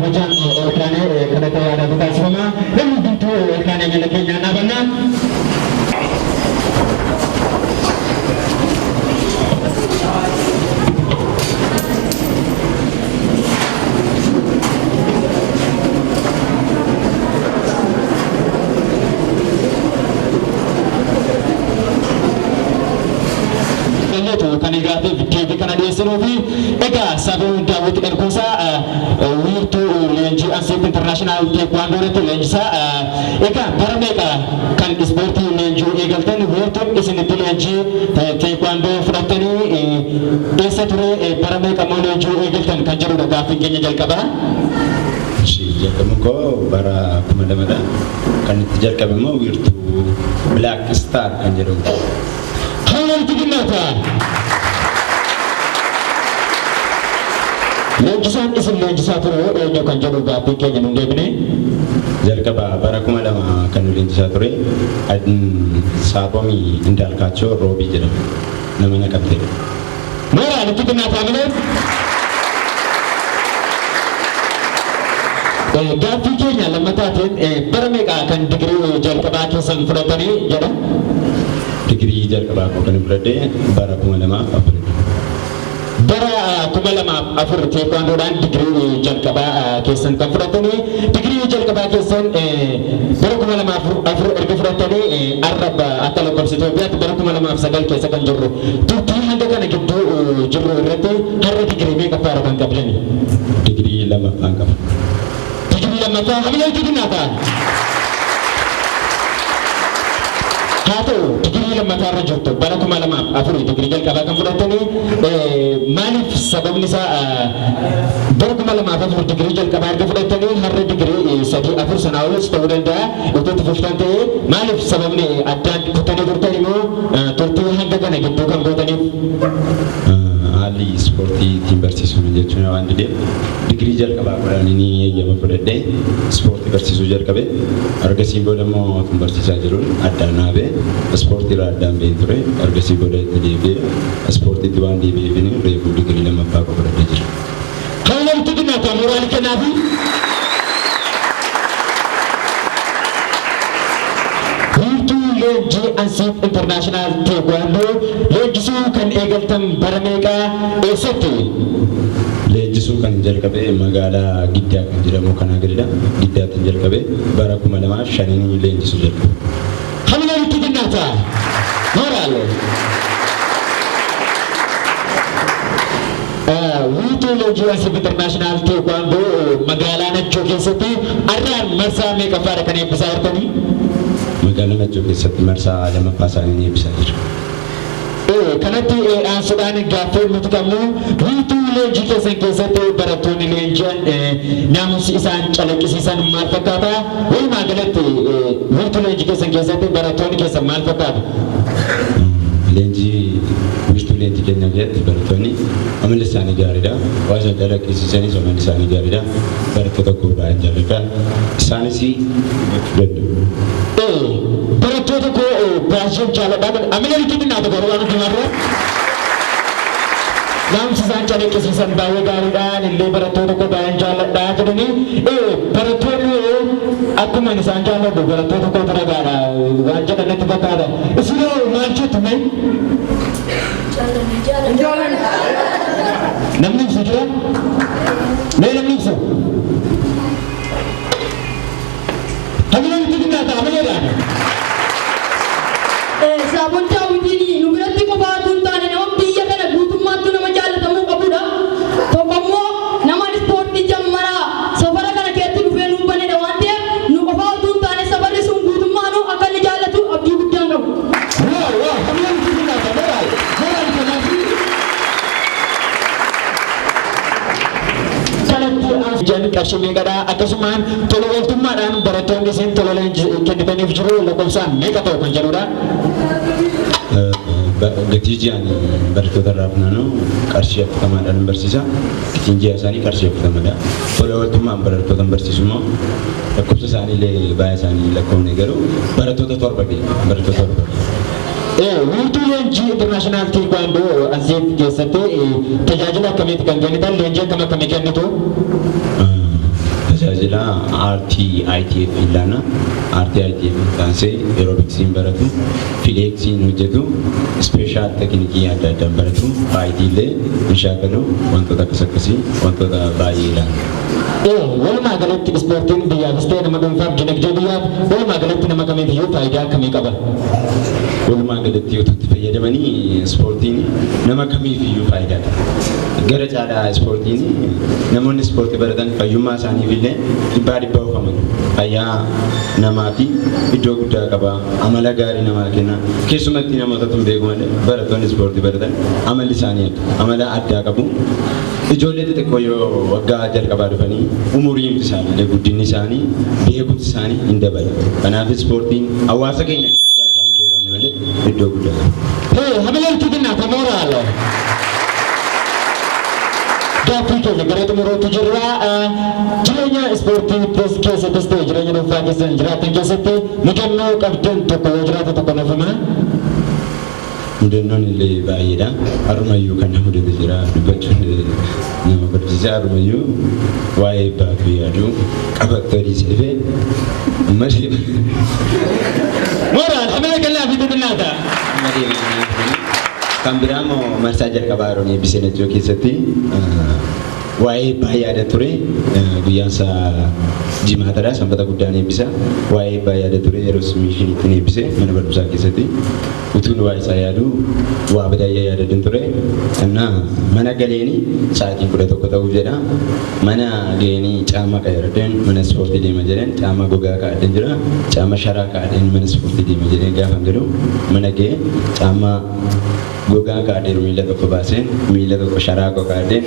kabajaan olkaanee kadhata yaadatu taasifama. Namni hundumtuu olkaanee jala keenyaan dhaabannaa. Deebii kana dhiyeessinuu fi egaa SABOM DAWIT ENKOSA wiirtuu leenjii ANSIIF International TAEKWONDO irratti leenjisaa egaa bara meeqa kan ispoortii leenjii eegaltan wiirtuun isinitti leenjii TAEKWONDO fudhattanii eessa ture bara meeqa immoo leenjii eegaltan kan jedhudha gaaffiin keenya jalqabaa. Jalqabuun koo bara 2002 kan itti jalqabe immoo wiirtuu Black Star kan jedhamu. Haalli xiqqaata. Leenjisaan isin leenjisaa ture eenyu kan jedhu gaaffiin keenya nun deebine. Jalqaba bara 2002 kan leenjisaa ture SABOM Indaalkaachoo Roobii jedhama. Nama naqabte. Mooraa itti xiqqaataa malee. Gaaffii keenya lammataatiin bara meeqa kan digirii jalqabaa keessan fudhatanii jedha? Digirii jalqabaa koo kan fudhadhe bara 2004. Bara 2004 TAEKWONDOodhaan digirii jalqabaa keessan kan fudhatanii digirii jalqabaa keessan bara 2004 erga fudhatanii arraba akka lakkoofsa Itoophiyaatti bara 2009 keessa kan jirru turtii hanga kana gidduu jirru irratti har'a digirii meeqaffaadha kan qabdani? Digirii lammaffaan qaba. Digirii lammaffaa hamilee xiqqaata. Haa ta'u digirii lammaffaa irra jirtu bara 2004 digirii jalqabaa kan fudhatanii maaliif sababni isaa bara 2004 digirii jalqabaa erga fudhatanii har'a digirii 3-4 sanaa olis ta'uu danda'a itti fuftan ta'ee maaliif sababni addaan kutanii turtan immoo turtii hanga kana gidduu kan gootaniif? Haalli ispoortii ittiin barsiisuu jechuun waan dideef digirii jalqabaa godhanii eeyyama fudhadhee ispoortii barsiisuu jalqabe ergasii booda immoo kan barsiisaa jiruun addaan naabee ispoortii irraa addaan ba'ee ture ergasii booda itti deebi'ee ispoortiitti waan deebi'eef reefuu digirii lammaffaa fudhadhee jira. Haalli xiqqaata mooraali kennaafi. Leenjii ANSIIF International TAEKWONDO leenjisuu kan eegaltan bara meeqaa eessatti? Leenjisuu kan jalqabe magaalaa Giddaa kan jedhamu kanaa gadidha. Giddaatiin jalqabe bara 2005 leenjisuu jalqabe. Hamilee itti xiqqaata. Mooraalee. Wiirtuu leenjii ANSIIF International TAEKWONDO magaalaa Najjoo keessatti arraan marsaa meeqaffaadha kan eebbisaa jirtanii? Magaalaa Najjoo keessatti marsaa lammaffaa isaanii eebbisaa jira. Kanatti aansuudhaan gaaffii nuti qabnu wiirtuu leenjii keessan keessatti barattoonni leenji'an naamusi isaan calaqqisiisan maal fakkaata? Walumaa galatti wiirtuu leenjii keessan keessatti barattoonni keessan maal fakkaatu? Wiirtuu leenjii keenya keessatti barattoonni amalli isaanii gaariidha. Waa isaan calaqqisiisanis amalli isaanii gaariidha. Barattoota koodhaan jaalladha. Isaanis fudhadhu. Barattoota koo baay'een jaalladha. Amala itti xiqqaata garuu waan hundumarra. Naamusi isaan calaqqisiisan baay'ee gaariidhaan illee barattoota koo baay'een jaalladha jedhanii barattoonni akkuma isaan jaalladhu barattoota koo daragaadha waan jedhan natti fakkaata. Isinoo maal jettu mee? Namni ibsu jira? Mee namni ibsu? Hamileen itti xiqqaata amaleedhaan. SABOM DAWIT nu biratti qofaatu hin taane nama biyya kana guutummaatti nama jaalatamuu qabudha. Tokko immoo nama ispoortii jammaraa safara kana keessatti dhufee nu banedha waan ta'eef nu qofaatu hin taane safarri sun guutummaanuu akka inni jaallatu abdii guddaan qabu. Hamileen itti xiqqaata moraal kanaafi. Jan qarshii meeqadha akkasumaan tola ooltummaadhaan barattoonni isin tola kennitaniif jiru lakkoofsaan meeqa ta'u kan jedhudha. Gatii ji'aan barattoota irraa funaanuu qarshii 40dhaan barsiisa. Gatiin ji'a isaanii qarshii 40dha. Tola ooltummaan barattoota barsiisu immoo lakkoofsa isaaniillee baay'ee isaanii lakkoofne garuu barattoota 7 barattoota 7. Wiirtuu leenjii International TAEKWONDO ANSIIF keessatti tajaajila akkamiitti kan kennitan leenjii akkam akkamii kennitu? tajaajila artii ITF ilaana artii ITF taasise aerobiksiin baratu fileeksiin hojjetu special teknikii adda addaa baratu faayidiilee inshaakalu wantoota akkasii wantoota baay'ee ilaala. Walumaa galatti ispoortiin biyyaafis ta'e nama dhuunfaaf dinagdee biyyaaf walumaa galatti nama kamiifiyyuu faayidaa akkamii qaba? Walumaa galatti yoo itti fayyadamanii ispoortiin nama kamiifiyyuu faayidaadha. Gara caalaa ispoortiin namoonni ispoortii baratan fayyummaa isaaniif illee dhibbaa oofaman. Fayyaa namaa fi iddoo guddaa qaba. Amala gaarii namaa kenna. Keessumatti namoota tun beeku malee barattoonni ispoortii baratan amalli isaanii amala addaa qabu. Ijoollee xixiqqoo yoo waggaa jalqabaa dhufanii umuriin isaanii guddinni isaanii beekumsi isaanii hin dabala. Kanaaf ispoortiin hawaasa keenya isaanii beekamne malee iddoo guddaa qaba. Hamileetti dinnaata mooraala. Gaaffii keenya gara xumurootti jirra. Jireenya ispoortii keessattis ta'e jireenya dhuunfaa keessan jiraatan keessatti mudannoo qabdan tokko yoo jiraate tokko naaf himaa. Mudannoon illee baay'eedha. Harmayyuu kan nama mudate jira. Dubbachuun nama barsiisaa harmayyuu waa'ee baatu yaadu qabattoo dhiisee malee. Mooraan hamee kallaa fi xixinnaata. Kan biraa moo marsaa jalqabaa yeroo eebbisee Najjooti keessatti waa'ee baay'ee yaada ture guyyaansa jimaatadha sanbata guddaan eebbisa waa'ee baay'ee yaada ture yeroo miishiniitti eebbise mana barumsaa keessatti utuun waa'ee isaa yaadu waa baay'ee yaada ture innaa mana galeeni sa'aatiin 11 ta'uu jedha mana galeeni caama qayyaraden mana ispoortii deema jedhan caama gogaa kaa'aden jira caama sharaa kaa'aden mana ispoortii deema jedhan gaafa galu mana ga'e caama gogaa kaa'aden miila tokko baaseen miila tokko sharaa kaa'aden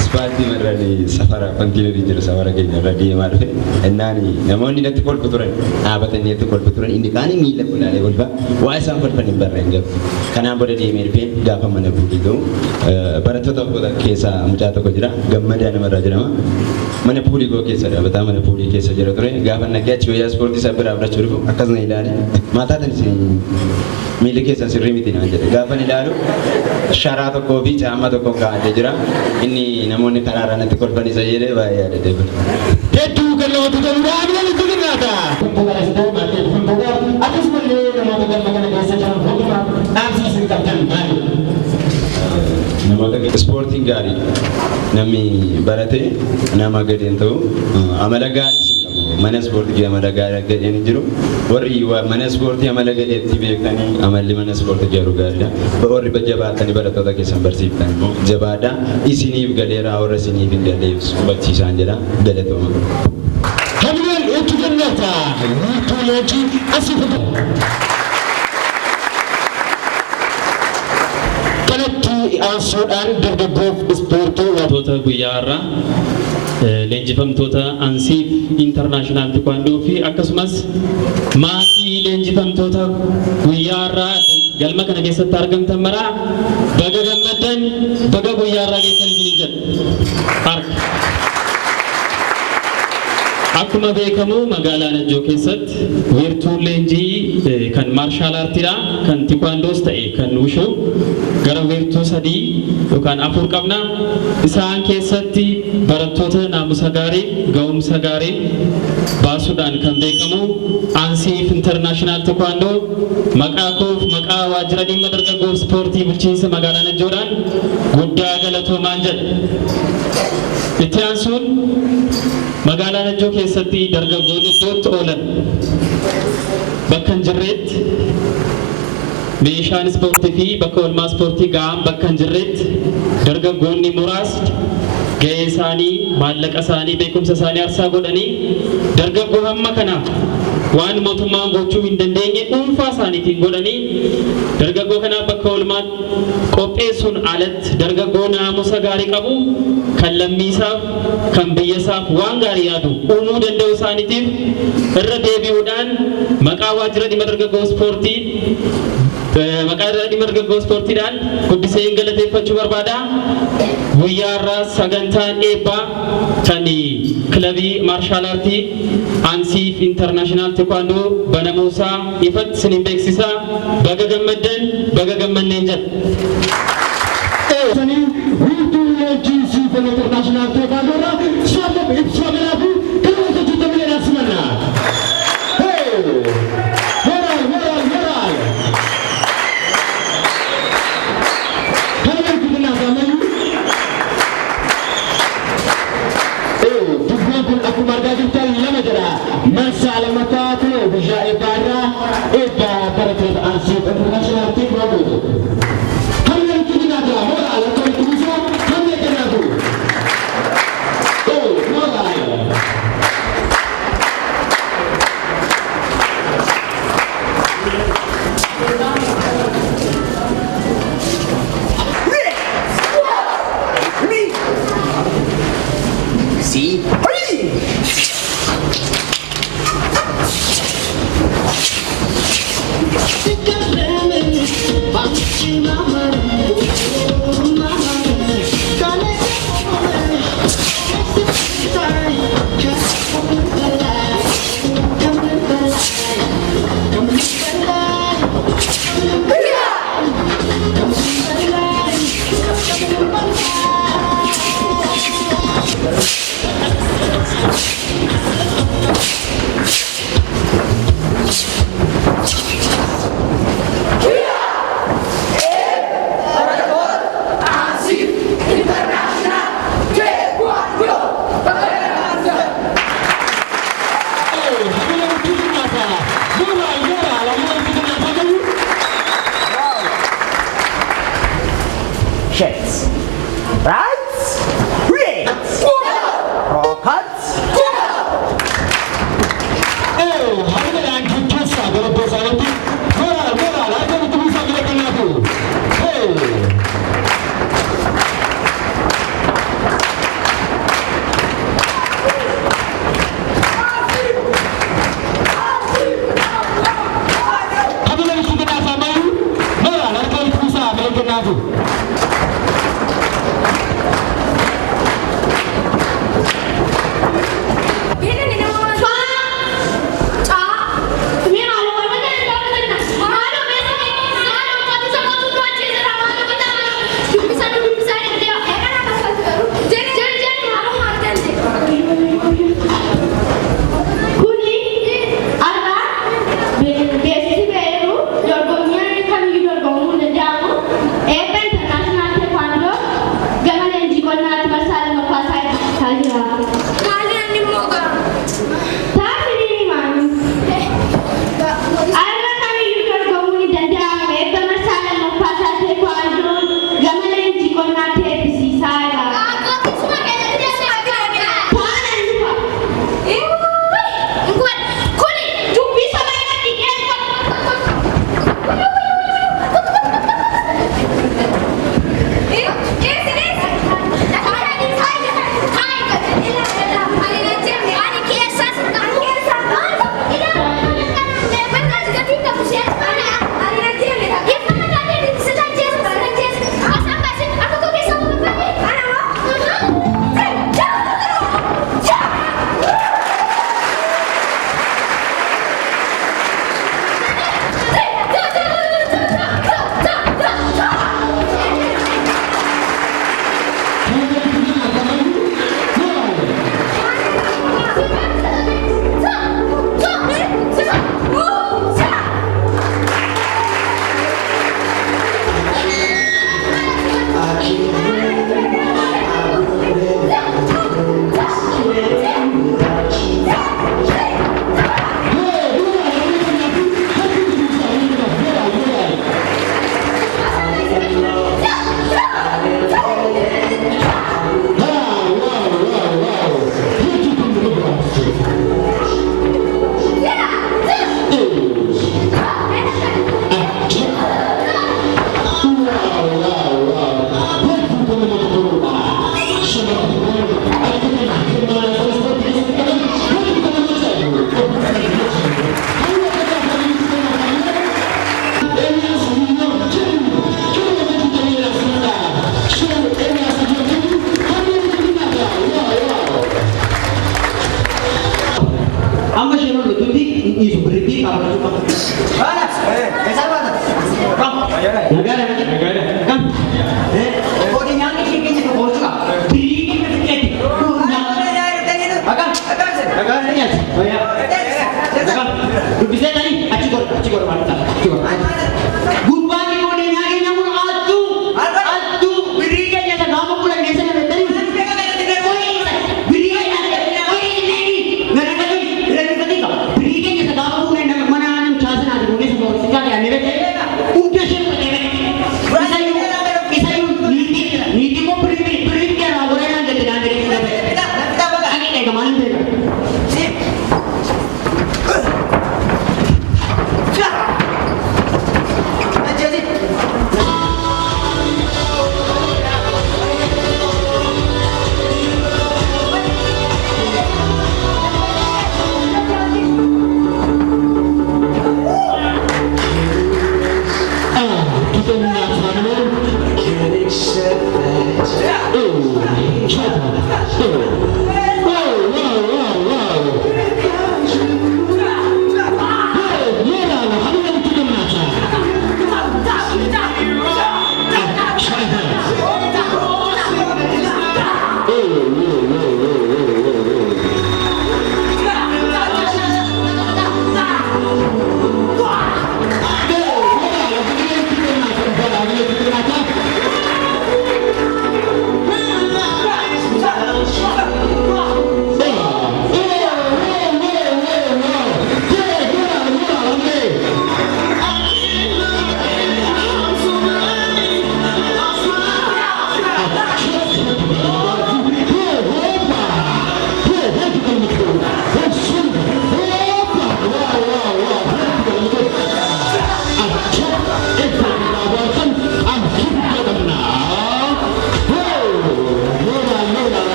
Ispaati marrani safara kontiineri jiru safara keenya irra deemaa dhufe ennaani namoonni natti kolfu turan dhaabatanii natti kolfu turan inni kaanii miila kulaalee kolfa waa isaan kolfan hin barreen gabu kanaan booda deemee dhufee gaafa mana buulii ga'u barattoota keessaa mucaa tokko jira gammadaa namarraa jedhama mana puulii goo keessa dhaabataa mana puulii keessa jira ture gaafa nagee achi wayyaa ispoortii isaa biraa fudhachuu dhufu akkasuma ilaale maataatan isin miila keessan sirrii miti naan jedhe gaafa ilaalu sharaa tokkoo fi caama tokko kaa'atee jira inni namoonni karaarraa natti kolfan isa jedhee baay'ee yaadate bira. Hedduu kan namatti toludha hamileetti dinnaata. Akkasumallee namoota galma kana keessa jiran hundumaa dhaamsiisin qabdan maali? Namoota ispoortiin gaarii namni barate nama gadeen ta'u amala gaarii mana ispoortii amala gaarii gadeen jiru warri mana ispoortii amala gadeetti beekanii amalli mana ispoortii jiru gaariidha warri jabaatanii barattoota keessan barsiiftan immoo jabaadha isiniif galeeraa warra isiniif hin galeef hubachiisaan jedha galatooma. Hamileen hedduu dinnaata. Niitooloojii asii fuudha. Aansuudhaan dargaggoof ispoortii wantoota guyyaa irraa leenjifamtoota ANSIIF International TAEKWONDO fi akkasumas maatii leenjifamtoota guyyaa irraa galma kana keessatti argamtan maraa baga gammaddan baga guyyaa irraa geessan isin jedha harka. Akkuma beekamu magaalaa Najjooti keessatti wiirtuun leenjii kan maarshaal aartiidha kan TAEKWONDOos ta'e kan wushuu gara wiirtuu 3 yookaan 4 qabna isaan keessatti barattoota naamusa gaarii ga'umsa gaarii baasuudhaan kan beekamu ANSIIF International TAEKWONDO maqaa koof maqaa waajjira dhimma dargaggoo ispoortii bulchiinsa magaalaa Najjoodhaan guddaa galatoomaan jedha. Itti aansuun magaalaa Najjooti keessatti dargaggoonni iddootti oolan bakka hin jirretti meeshaan ispoortii fi bakka oolmaa ispoortii ga'aan bakka hin jirretti dargaggoonni muraasni ga'ee isaanii maallaqa isaanii beekumsa isaanii aarsaa godhanii dargaggoo hamma kanaaf waan mootummaan gochuu hin dandeenye dhuunfaa isaaniitiin godhanii dargaggoo kanaaf bakka oolmaa qopheessuun alatti dargaggoo naamusa gaarii qabu kan lammiisaaf kan biyyasaaf waan gaarii yaadu uumuu danda'u isaaniitiif irra deebi'uudhaan maqaa waajjira dhimma dargaggoo ispoortii maqaa dhimma dargaggoo ispoortiidhaan guddisee galateeffachuu barbaada. Guyyaa irraa sagantaan eebbaa kan kilabii maarshaal aartii ANSIIF International TAEKWONDO banamuusaa ifatti sinin beeksisaa baga gammaddan baga gammanneen jedha. ANSIIF International TAEKWONDO sabab ibsamanafu kalawata jitamile nasmana. Marsa alamatatu bisa Eebba Eebba barattoota ANSIIF International TAEKWONDO. Kami kita nak moral atau itu bisa kami kena tu. Oh moral. See? Shits. Right? Right. Rockets. Oh, hari ini angkat kesa kalau bosan itu. Moral, ada itu bisa kita kena tu. Hey. Kamu lagi suka nak sama you? Moral, ada itu bisa kita kena tu. Beesi beeru dorgommiin kamiyyuu dorgomuun danda'amu. Eebba International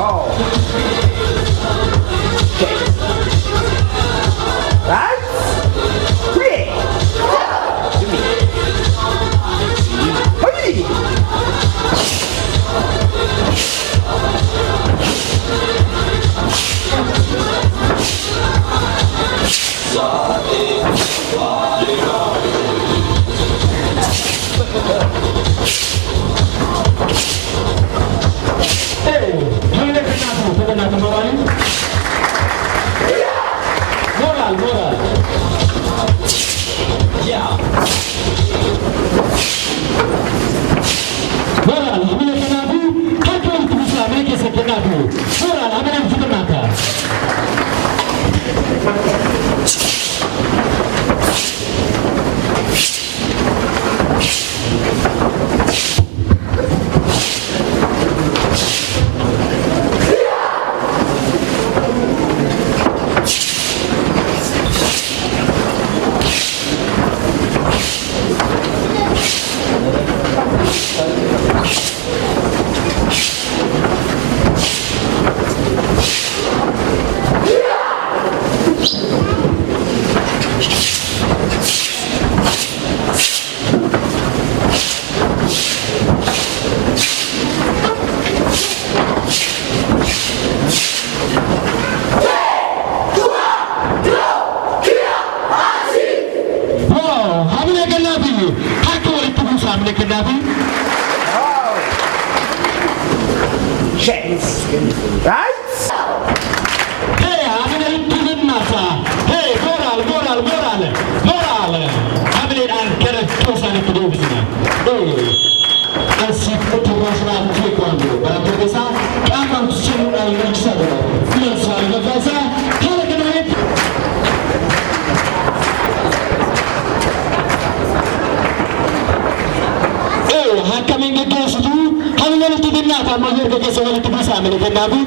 Oh. chest. Right? Hey, I'm in a little nasa. Hey, moral. I'm in a character to do with me. Hey, ANSIIF International TAEKWONDO. Barattoota, qaama sunuudhaan leenjisaa jira. Filansaa Lafaasaa, haala kanaan akkamiin gaggeessitu hamma walitti dinnaata amma erga keessa walitti buusaamini kennaafi.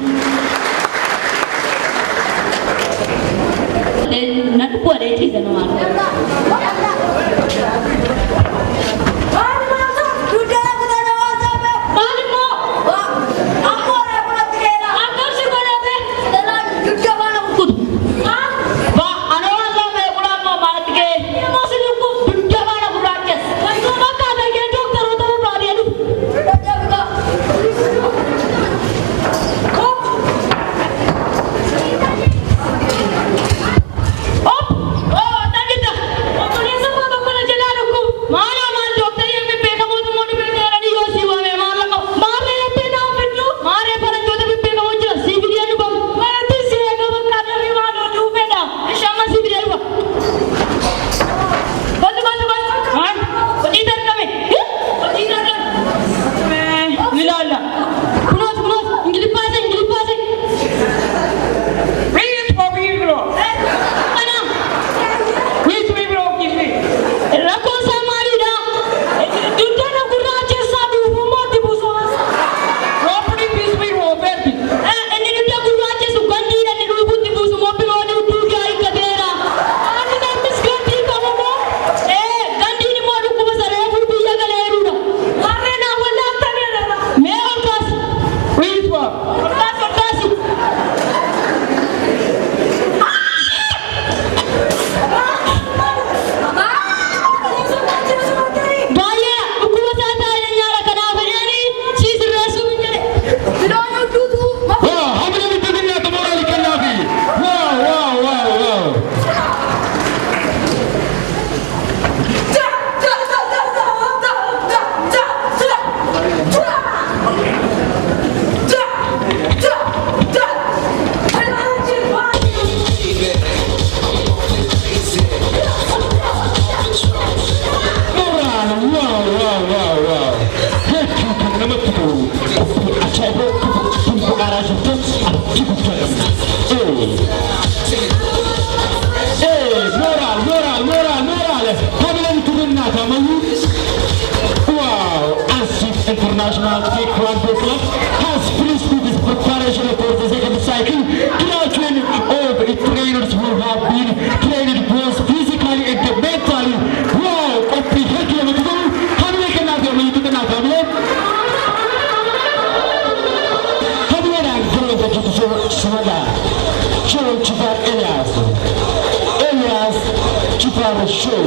Nak buat itu semua. International TAEKWONDO Club has finished with its preparation for the second cycle. Gradually, all the trainers will have been trained both physically and mentally. Wow, comprehensive with them. Hamle ke naam hai, mujhe kitna hamle? Hamle na gro da jo shmada. Show Chifar Elias Chifar Show.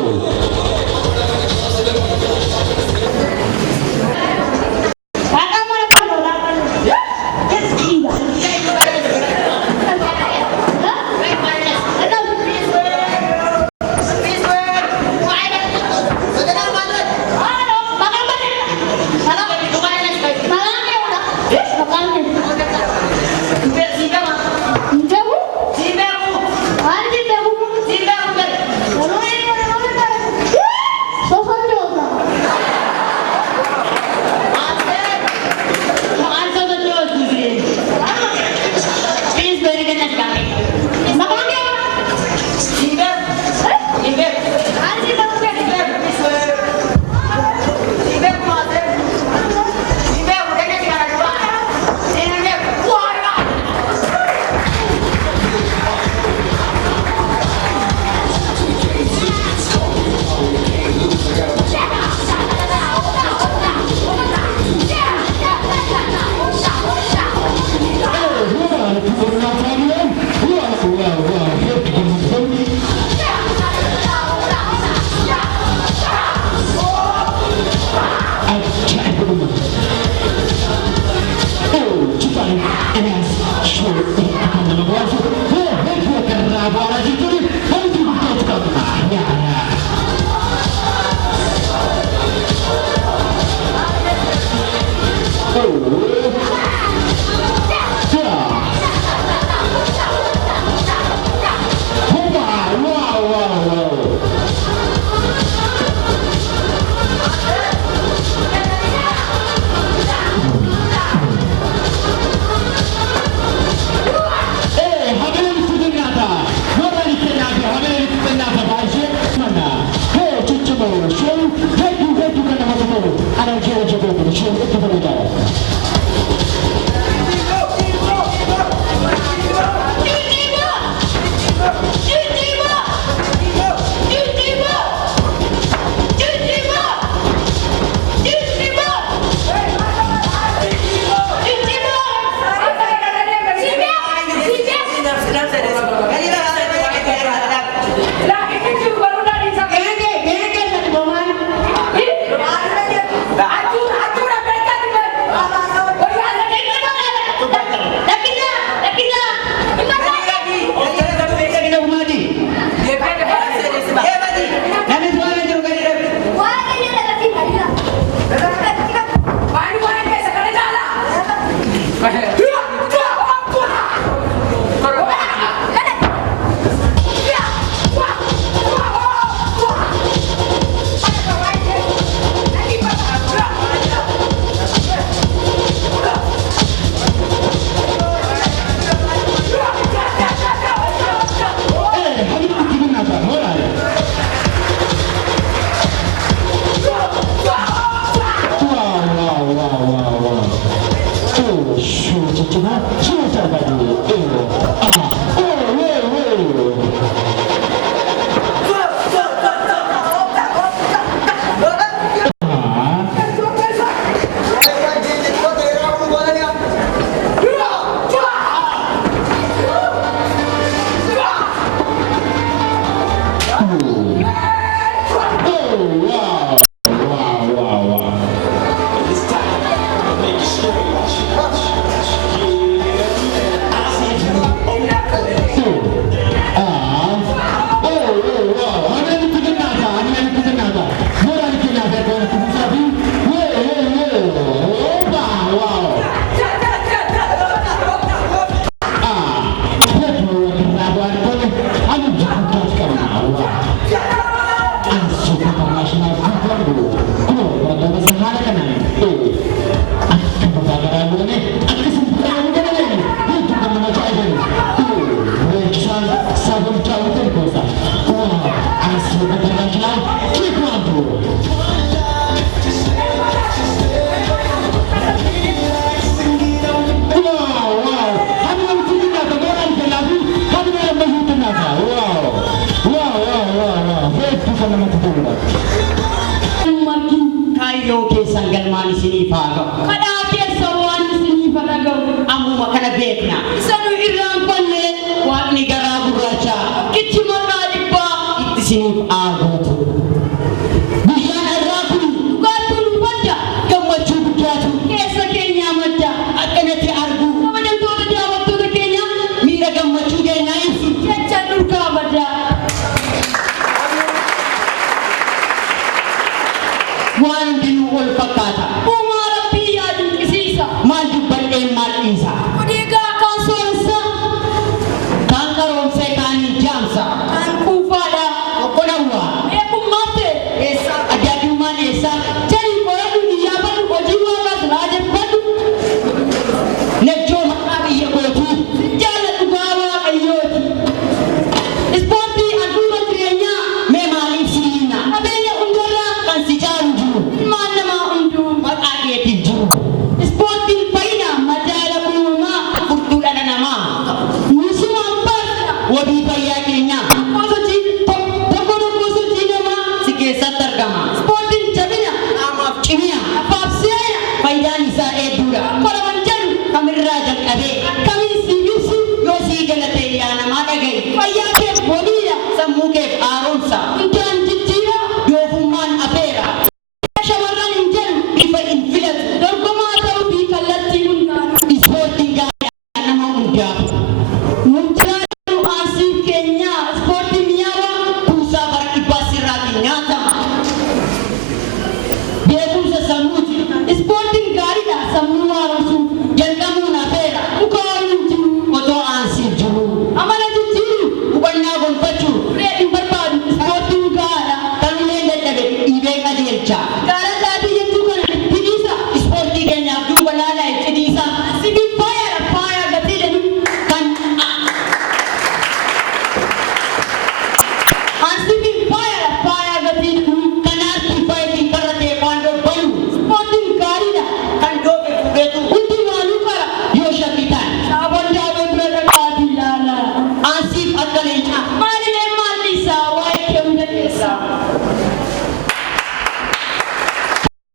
Wabi fayyaa keenya